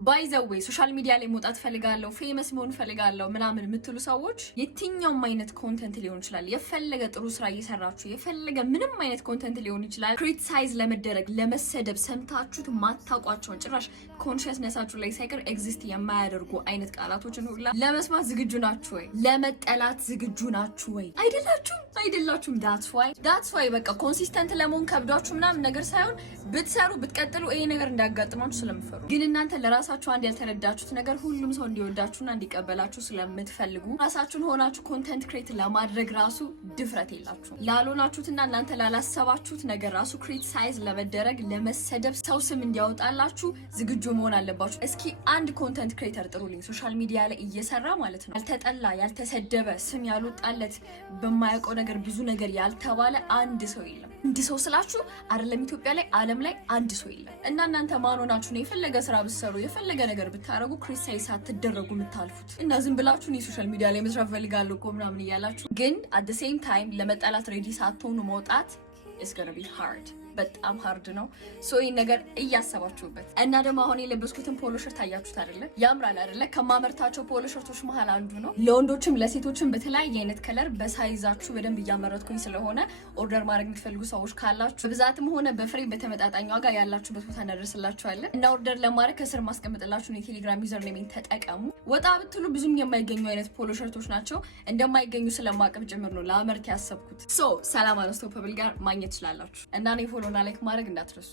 ባይ ዘ ዌይ ሶሻል ሚዲያ ላይ መውጣት ፈልጋለሁ ፌመስ መሆን ፈልጋለሁ ምናምን የምትሉ ሰዎች የትኛውም አይነት ኮንተንት ሊሆን ይችላል። የፈለገ ጥሩ ስራ እየሰራችሁ የፈለገ ምንም አይነት ኮንተንት ሊሆን ይችላል። ክሪቲሳይዝ ለመደረግ ለመሰደብ ሰምታችሁት ማታውቋቸውን ጭራሽ ኮንሽስነሳችሁ ላይ ሳይቀር ኤግዚስት የማያደርጉ አይነት ቃላቶችን ሁላ ለመስማት ዝግጁ ናችሁ ወይ? ለመጠላት ዝግጁ ናችሁ ወይ? አይደላችሁም። ዳትስ ዋይ በቃ ኮንሲስተንት ለመሆን ከብዷችሁ ምናምን ነገር ሳይሆን ብትሰሩ ብትቀጥሉ ይሄ ነገር እንዳጋጥማችሁ ስለምፈሩ ግን እናንተ ለራሳችሁ አንድ ያልተረዳችሁት ነገር ሁሉም ሰው እንዲወዳችሁና እንዲቀበላችሁ ስለምትፈልጉ ራሳችሁን ሆናችሁ ኮንተንት ክሬት ለማድረግ ራሱ ድፍረት የላችሁ። ላልሆናችሁትና እናንተ ላላሰባችሁት ነገር ራሱ ክሪቲሳይዝ ለመደረግ ለመሰደብ ሰው ስም እንዲያወጣላችሁ ዝግጁ መሆን አለባችሁ። እስኪ አንድ ኮንተንት ክሬተር ጥሩልኝ ሶሻል ሚዲያ ላይ እየሰራ ማለት ነው ያልተጠላ ያልተሰደበ ስም ያልወጣለት በማያውቀው ነገር ብዙ ነገር ያልተባለ አንድ ሰው የለም። አንድ ሰው ስላችሁ አይደለም ኢትዮጵያ ላይ ዓለም ላይ አንድ ሰው የለም። እና እናንተ ማን ሆናችሁ ነው የፈለገ ስራ ብትሰሩ የፈለገ ነገር ብታረጉ ክሪቲሳይዝ ሳትደረጉ የምታልፉት? እና ዝም ብላችሁ ነው ሶሻል ሚዲያ ላይ መስራት ፈልጋለሁ እኮ ምናምን እያላችሁ ግን at the same time ለመጣላት ሬዲ ሳትሆኑ መውጣት is gonna be hard በጣም ሃርድ ነው። ሶ ይሄን ነገር እያሰባችሁበት እና ደግሞ አሁን የለበስኩትን ፖሎ ሸርት ታያችሁት አይደለ? ያምራል አይደለ? ከማመርታቸው ፖሎ ሸርቶች መሃል አንዱ ነው። ለወንዶችም ለሴቶችም በተለያየ አይነት ከለር በሳይዛችሁ በደንብ እያመረትኩኝ ስለሆነ ኦርደር ማድረግ የምትፈልጉ ሰዎች ካላችሁ በብዛትም ሆነ በፍሬ በተመጣጣኝ ዋጋ ያላችሁበት ቦታ እናደርስላችኋለን። እና ኦርደር ለማድረግ ከስር ማስቀምጥላችሁ የቴሌግራም ዩዘር ኔሜን ተጠቀሙ። ወጣ ብትሉ ብዙም የማይገኙ አይነት ፖሎ ሸርቶች ናቸው። እንደማይገኙ ስለማቀብ ጭምር ነው ለአመርት ያሰብኩት። ሶ ሰላም አንስቶፐብል ጋር ማግኘት ትችላላችሁ እና ፎሎና ላይክ ማድረግ እንዳትረሱ።